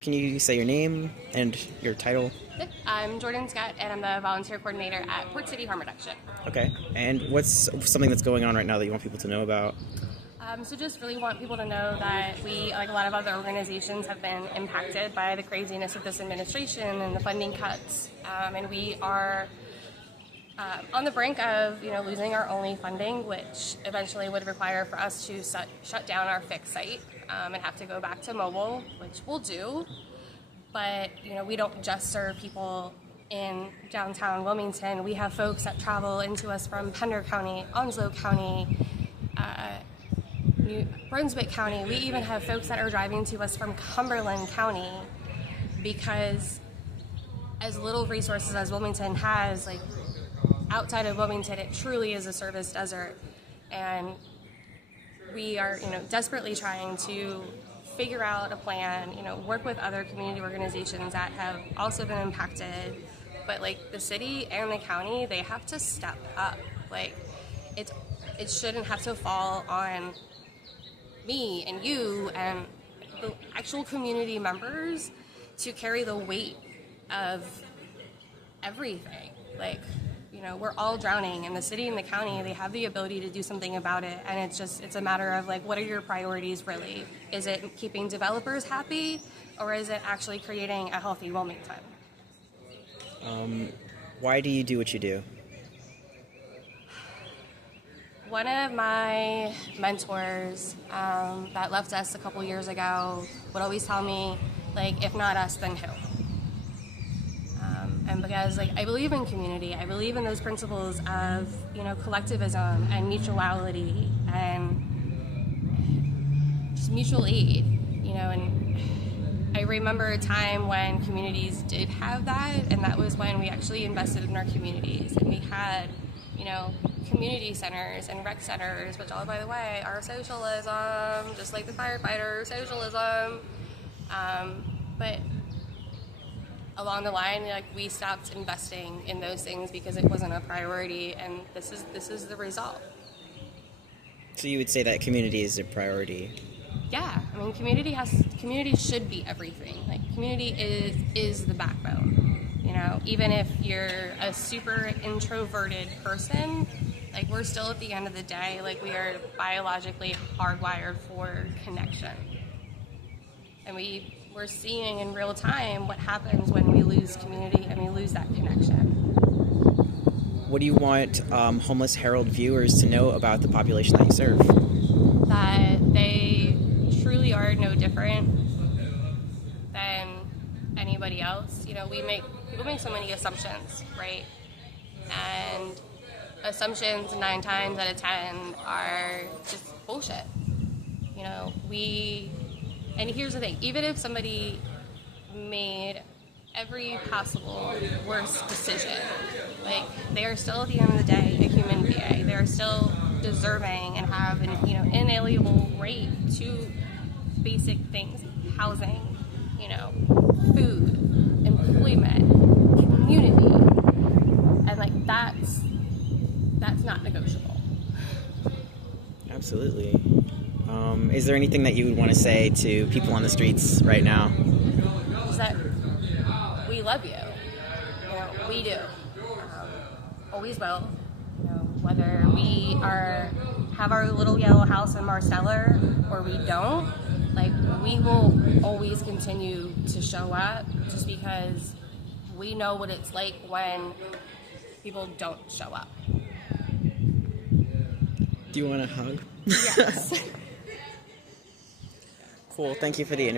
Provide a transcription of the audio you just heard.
Can you say your name and your title? I'm Jordan Scott, and I'm the volunteer coordinator at Port City Harm Reduction. Okay. And what's something that's going on right now that you want people to know about? So just really want people to know that we, like a lot of other organizations, have been impacted by the craziness of this administration and the funding cuts. And we are on the brink of, losing our only funding, which eventually would require for us to shut down our fixed site and have to go back to mobile, which we'll do. But, we don't just serve people in downtown Wilmington. We have folks that travel into us from Pender County, Onslow County, New Brunswick County. We even have folks that are driving to us from Cumberland County, because as little resources as Wilmington has, outside of Wilmington, it truly is a service desert. And we are, desperately trying to figure out a plan, work with other community organizations that have also been impacted. But the city and the county, they have to step up. It shouldn't have to fall on me and you and the actual community members to carry the weight of everything. We're all drowning, and the city and the county, they have the ability to do something about it, and it's a matter of what are your priorities really? Is it keeping developers happy, or is it actually creating a healthy Wilmington? Why do you do what you do? One of my mentors that left us a couple years ago would always tell me, if not us, then who? And because I believe in community, I believe in those principles of collectivism and mutuality and just mutual aid, and I remember a time when communities did have that, and that was when we actually invested in our communities, and we had community centers and rec centers, which all, by the way, are socialism, just like the firefighters, socialism. But along the line, we stopped investing in those things because it wasn't a priority, and this is the result. So you would say that community is a priority? Yeah, community should be everything. Community is the backbone. Even if you're a super introverted person, we're still, at the end of the day, we are biologically hardwired for connection. And we're seeing in real time what happens when we lose community and we lose that connection. What do you want homeless Herald viewers to know about the population that you serve? That they truly are no different than anybody else. People make so many assumptions, right? And assumptions 9 times out of 10 are just bullshit. And here's the thing, even if somebody made every possible worst decision, they are still, at the end of the day, a human being. They are still deserving and have an inalienable right to basic things: housing, food, employment, community, and that's not negotiable. Absolutely. Is there anything that you would want to say to people on the streets right now? Is that we love you. We do. Always will. Whether we have our little yellow house in Marcella or we don't, we will always continue to show up, just because we know what it's like when people don't show up. Do you want a hug? Yes. Cool. Thank you for the interview.